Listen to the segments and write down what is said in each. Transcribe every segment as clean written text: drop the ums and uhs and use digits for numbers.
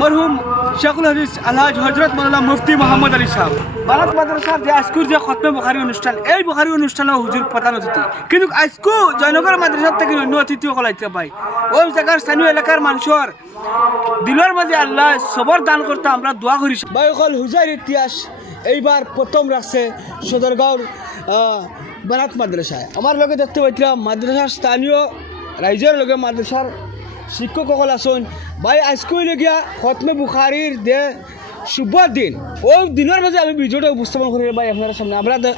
মরহুম শেখুল হাদিস আলহাজ হজরত মৌলানা মুফতি মোহাম্মদ আলী সাহেব বারাত মাদ্রাসার যে আজকুর যে খতমে বুখারী অনুষ্ঠান, এই বুখারী অনুষ্ঠানে হুজুর প্রধান অতিথি, কিন্তু আজকু জয়নগর মাদ্রাসার থেকে অন্য অতিথিও কলাইতে পাই। ওই জায়গার স্থানীয় এলাকার মানুষের দিলের মাঝে আল্লাহ সবর দান করতে আমরা দোয়া করি। বায়ুকল হুজাইর ইতিহাস এইবার প্রথম রাখছে সদরগাঁওর বারাত মাদ্রাসায়। আমার লগে দেখতে পাইছিলাম মাদ্রাসার স্থানীয় রাইজের লগে মাদ্রাসার শিক্ষকসকল আছেন। ভাই আজকে লগিয়া খতমে বুখারীর যে শুভ দিন, ওই দিনের মাঝে আমি ভিডিওটা উপস্থাপন করি ভাই আপনার সামনে।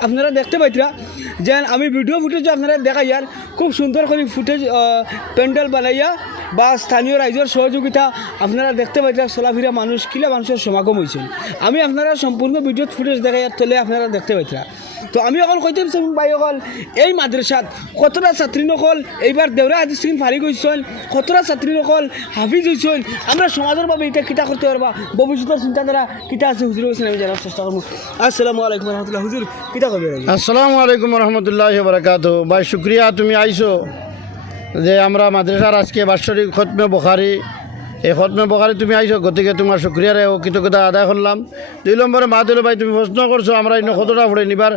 আপনারা দেখতে পাইতরা যে আমি ভিডিও ফুটেজ আপনারা দেখাইয়ার খুব সুন্দর করে ফুটেজ প্যান্ডেল বানাইয়া বা স্থানীয় রাইজের সহযোগিতা আপনারা দেখতে পাইতরা। চলাফিরা মানুষ কিলা মানুষের সমাগম হয়েছেন, আমি আপনারা সম্পূর্ণ ভিডিও ফুটেজ দেখাইয়ার তলে আপনারা দেখতে পাইতরা। তো আমি অকল কইতে ভাই অকল এই মাদ্রাসাত কতটা ছাত্রী নকল এইবার দেওরা হাদিস থেকে ফারি গৈছেন, কতটা ছাত্রী নকল হাফিজ হয়েছেন। আমরা সমাজের বাবে এটা কিতা করতে পারবা, ভবিষ্যতের চিন্তাধারা কিতা আছে হুজুর হয়েছেন আমি জানার চেষ্টা করবো। আসসালামু আলাইকুম রহমতুল্লাহ। হুজুর কিতা করবে? আসসালামু আলাইকুম রহমতুল্লাহ বারাকাতুহু। ভাই শুক্রিয়া তুমি আইছো যে আমরা মাদ্রাসার আজকে বাৎসরিক খতমে বুখারী, এই খতমে বুখারী তুমি আইছো, গতিকে তোমার শুক্রিয়ারে ও কৃতজ্ঞতা আদায় করলাম। 2 নম্বরে মা দিল ভাই তুমি প্রশ্ন করছো আমরা ইন্য কতটা ফুড়ে নিবার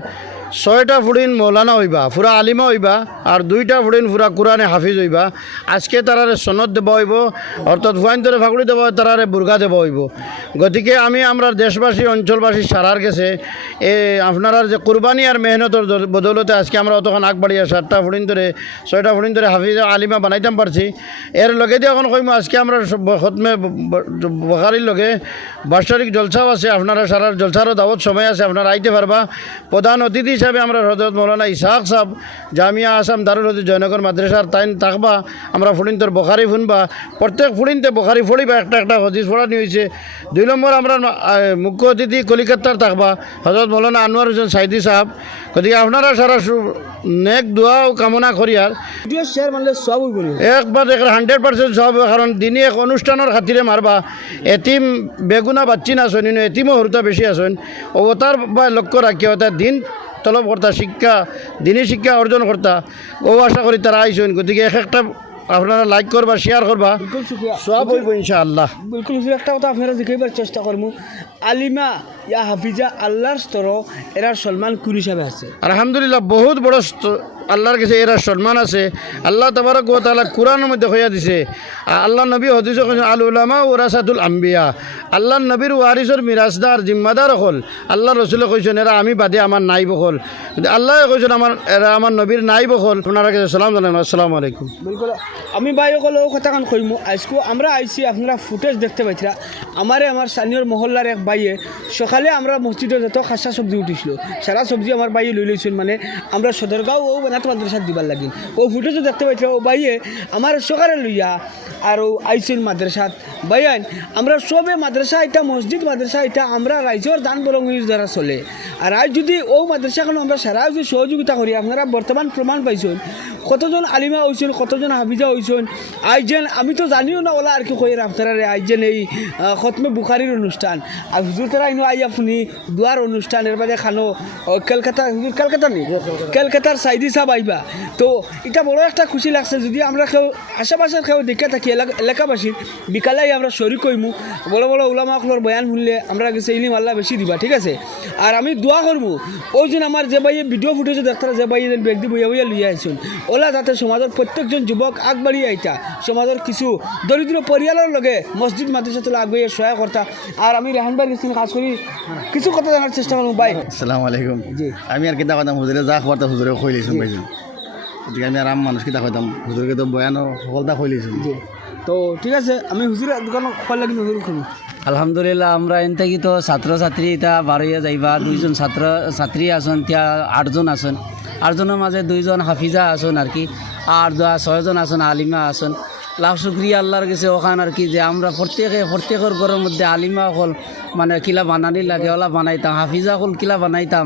6টা ফুড়িন মৌলানা হইবা, পুরা আলিমা হইবা, আর 2টা ফুড়িন পুরা কোরআনে হাফিজ হইবা। আজকে তারারে সনদ দেওয়া হইব, অর্থাৎ ফুয়াইন্তরে ফাগুড়ি দেওয়া হয়, তারারে বুর্গা দেওয়া হইব। গতিকে আমরা দেশবাসী অঞ্চলবাসী সারার গেছে আপনার যে কুরবানি আর মেহনতর বদৌলতে আজকে আমরা অতক্ষণ আগবাড়িয়া 7টা ফুড়িন ধরে 6টা ফুড়িন ধরে হাফিজ আলিমা বানাইতাম পারছি। এর লগে দিয়ে এখন কইম আজকে আমরা খতমে বুখারীর লগে বাৎসরিক জলসাও আছে, আপনারা সারার জলসারও দাওয়াত সময় আছে, আপনারা আইতে পারবা। প্রধান অতিথি হিসাবে আমরা হযরত মৌলানা ইসহাক সাহেব জামিয়া আসাম দারুল হদিস জয়নগর মাদ্রাসার তাইন থাকবা। আমরা ফুড়িনতর বুখারী শুনবা, প্রত্যেক ফুড়িনতে বুখারী পড়িবা, একটা একটা হদিস পড়ানি হয়েছে। 2 নম্বর আমরা মুখ্য অতিথি কলিকাতার থাকবা হযরত মৌলানা আনোয়ার হোসেন সাইদি সাহেব। গতিকে আপনারা সারা নেক দোয়া ও কামনা করিয়ার শেয়ার মানলে সব হইব একবার 100% সব, কারণ দিনে এক অনুষ্ঠানের খাতিরে মারবা। এতিম বেগুনা বাচ্চি না আসেন, এতিমও হরুতা বেশি আসেন, ও তার বা লক্ষ্য রাখিয়া তার দিন তলব কর্তা শিক্ষা, দিনই শিক্ষা অর্জন কর্তা, ও আশা করি তারা আইসেন। গতিকে একটা আপনারা লাইক করবা, শেয়ার করবা, সব হইব ইনশাআল্লাহ। বিলকুল একটা কথা আপনারা দেখাইবার চেষ্টা করবো, আলিমা ইয়া হাফিজা আল্লাহর স্তর এরার সম্মান কোন হিসাবে আছে? আলহামদুলিল্লাহ বহুত বড় আল্লাহর কাছে এরা সম্মান আছে। আল্লাহ তাবারক ওয়া তাআলা কুরআনের মধ্যে হইয়া দিছে, আল্লাহ নবী হাদিসে কইছেন আল উলামা ওয়ারাসাতুল আম্বিয়া, আল্লাহ নবীর ওয়ারিসর মিরাসদার জিম্মাদার হল। আল্লাহ রাসূলে কইছেন এরা আমি বাদে আমার নাই বকল, আল্লাহ কইছেন এরা আমার নবীর নাই বকল। আপনারা কাছে সালাম জানান, আসসালামু আলাইকুম। বিলকুল আমি ভাই সকল কথা কান কইমু। আজকে আমরা আইছি, আপনারা ফুটেজ দেখতে পাইছিলা, আমার স্থানীয় মহল্লার এক ভাইয়ে সকালে আমরা মসজিদে যত খাসা সবজি উঠিছিল সারা সবজি আমার ভাইয়ে লই লইছেন, মানে আমরা সদরগাঁও ও বানাত মাদ্রাসাত দিবার লাগিন। ও ফুটেজও দেখতে পাইছিলা, ও ভাইয়ে আমার সকালে লইয়া আর আইছেন মাদ্রাসাত। ভাইয়ান আমরা সবে মাদ্রাসা এটা মসজিদ মাদ্রাসা এটা আমরা রাইজর দান বরঙ্গির দ্বারা চলে। আর আজ যদি ও মাদ্রাসাখানো আমরা সারা যদি সহযোগিতা করি, আপনারা বর্তমান প্রমাণ পাইছেন কতজন আলিমা হয়েছেন, কতজন হাফিজা হয়েছেন। আইজেন আমি তো জানিও না ওলা আর কি কই আপনারা আইজেন এই খতমে বুখারীর অনুষ্ঠান, আর হুজুর তারা ইনো আইয়া শুনি দুয়ার অনুষ্ঠান, এর বাদে খানো কলকাতা হুজুর কলকাতা নেই কলকাতার সাইদি সাহেব আইবা। তো এটা বড় একটা খুশি লাগছে, যদি আমরা কেউ আশেপাশের কেউ দেখে থাকি এলাকাবাসীর বিকালে আমরা শরীর কইমু, বড় বড় উলামাকলর বয়ান শুনলে আমরা গেছে ইলিম আল্লাহ বেশি দিবা, ঠিক আছে। আর আমি দোয়া করবো ওই দিন আমার যে ভাইয়ে ভিডিও ফুটেজে দেখতে যে ভাইয়ে ব্যক্তি বইয়া বইয়া লইয়া আইসুন, ওলা যাতে সমাজের প্রত্যেকজন যুবক আগবাড়ি আইতা, সমাজের কিছু দরিদ্র পরিয়ালের লগে মসজিদ মাদ্রাসা তোলা আগুয়ে সহায় করতা। আর আমি রেহান ভাই কিছু কাজ করি কিছু কথা জানার চেষ্টা করবো। ভাই আসসালামু আলাইকুম। জি আমি আর কিতা কইতাম হুজুরে যা খবরটা হুজুরে কই লইছুন ভাইজন, গতিকে আমি আরাম মানুষ কিতা কইতাম হুজুরকে তো বয়ানো সকলটা কই লইছুন। জি তো ঠিক আছে, আমি হুজুরের দোকান খোলা লাগি হুজুর খুবই আলহামদুলিল্লাহ। আমরা এন থেকে তো ছাত্রছাত্রী এটা বারোইয়া যাইবা, 2জন ছাত্রী আসন, তিয়া 8জন আসন, 8জনের মাঝে 2জন হাফিজা আসন আর কি, আর 6জন আসন আলিমা আসন। লাভ শুক্রিয়া আল্লাহর কাছে ওখান আর কি যে আমরা প্রত্যেকের ঘরের মধ্যে আলিমা হল মানে কিলা বানানি লাগে ওলা বানাইতাম, হাফিজা হল কিলা বানাইতাম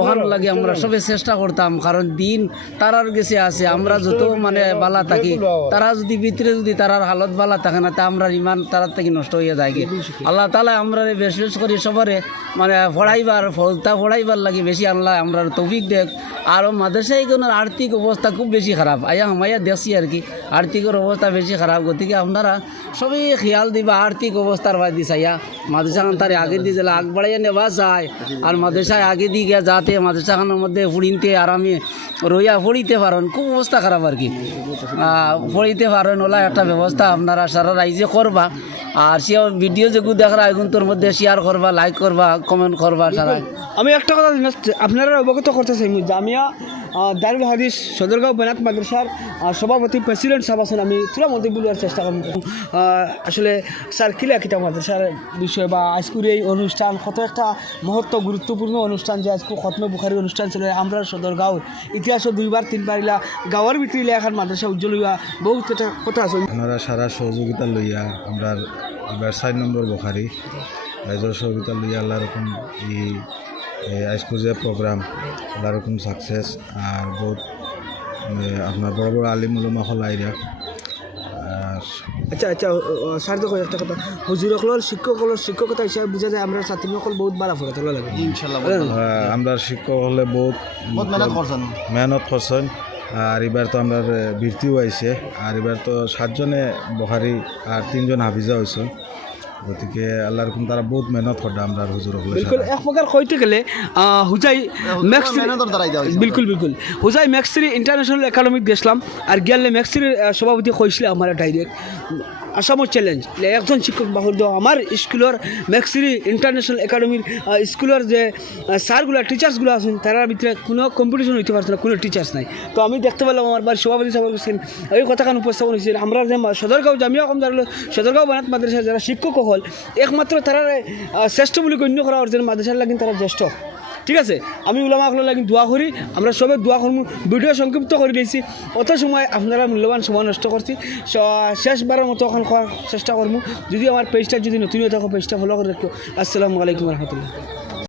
ওখান লাগে আমরা সবে চেষ্টা করতাম। কারণ দিন তারার কাছে আছে, আমরা যত মানে বালা থাকি তারা যদি ভিতরে যদি তারার হালত বালা থাকে না তা আমরা ইমান তারার থেকে নষ্ট হয়ে যায়। আল্লাহ তালা আমরা বেশ করি সবারে মানে পড়াইবার লাগে বেশি আল্লাহ আমরা তৌফিক দেখ। আর মাদ্রাসায় কোনো আর্থিক অবস্থা খুব বেশি খারাপ, আয়া দেখছি আর কি আর্থিকের অবস্থা বেশি বেশি খারাপ, গতিকে আপনারা সবই খেয়াল দিবা আর্থিক অবস্থার বাদি চাইয়া মাদ্রাসা খান তার আগে দিয়ে যেন আগবাড়াইয়া নেওয়া যায়, আর মাদ্রাসায় আগে দিয়ে গিয়া যাতে মাদ্রাসা খানের মধ্যে ফুড়িনতে আরামে রইয়া পড়িতে পারেন। খুব অবস্থা খারাপ আর কি, পড়িতে পারেন ওলা একটা ব্যবস্থা আপনারা সারা রাইজে করবা। আর সে ভিডিও যেগুলো দেখরা এখন তোর মধ্যে শেয়ার করবা, লাইক করবা, কমেন্ট করবা সারা। আমি একটা কথা আপনারা অবগত করতে চাই, জামিয়া দারুল হাদিস সদরগাঁও বেনাত মাদ্রাসার সভাপতি প্রেসিডেন্ট সাহেব আছেন, আমি তুলা মন্তব্য বলার চেষ্টা করব। আসলে স্যার কিলা কিতাব মাদ্রাসার বিষয় বা আজকের এই অনুষ্ঠান কত একটা মহত্ব গুরুত্বপূর্ণ অনুষ্ঠান, যে আজকে খতমে বুখারি অনুষ্ঠান ছিল আমরা সদরগাঁওর ইতিহাসও 2বার 3বার ইলা গাঁওয়ার ভিতরে এখন মাদ্রাসা উজ্জ্বল হইয়া বহুত কথা আছে। আপনারা সারা সহযোগিতা লইয়া আমরা এবার 4 নম্বর বুখারি রাইজর সহযোগিতা লইয়া আল্লাহ রকম এই আজকে যে প্রোগ্রাম আল্লাহ রকম সাকসেস, আর বহুত আপনার বড় বড় আলিম উলামা হল আইরা। আর আচ্ছা স্যার দেখো একটা কথা, হুজুরসকল শিক্ষকতা হিসাবে বোঝা যায় আমরা ছাত্রীসকল বহুত বাড়া ফোরা তোলা লাগে ইনশাল্লাহ আমরা শিক্ষক হলে বহুত মেহনত করছেন। আর এবার তো আমরা বৃত্তিও আইছে, আর এবার তো 7 জনে বুখারি আর 3 জন হাফিজা হয়েছে, গতিকে আল্লাহ রকম তারা বহুত মেহনত করে আমরা হুজুর হলে বিলকুল এক প্রকার কইতে গেলে হুজাই ম্যাক্সি বিলকুল হুজাই ম্যাক্সিরি ইন্টারন্যাশনাল একাডেমিক গেছিলাম, আর গেলে ম্যাক্সিরির সভাপতি কইছিল আমার ডাইরেক্ট আসামের চ্যালেঞ্জ একজন শিক্ষক বাহুর দেওয়া আমার স্কুলের ম্যাক্সিরি ইন্টারন্যাশনাল একাডেমির স্কুলের যে স্যারগুলো টিচার্সগুলো আছেন তার ভিতরে কোনো কম্পিটিশন হইতে পারছে না, কোনো টিচার্স নাই। তো আমি দেখতে পেলাম আমার বাড়ির সভাপতি সাহেব করছেন এই কথাখান উপস্থাপন হয়েছিল, আমরা যে সদরগাঁও জামিয়া কম দাঁড়ালো সদরগাঁও বানাত মাদ্রাসার যারা শিক্ষক হল একমাত্র তারা শ্রেষ্ঠ বলে গণ্য করা অর্জন মাদ্রাসার লাগেন তারা জ্যেষ্ঠ। ঠিক আছে, আমি উলামা আকল লাগি দোয়া করি, আমরা সবাই দোয়া করবো। ভিডিও সংক্ষিপ্ত করে দিয়েছি, অত সময় আপনারা মূল্যবান সময় নষ্ট করছি। শেষবারের মতো এখন করার চেষ্টা করবো। যদি আমার পেজটা যদি নতুন হয়ে থাকো পেজটা ফলো করে রাখো। আসসালামু আলাইকুম রহমতুল্লাহ।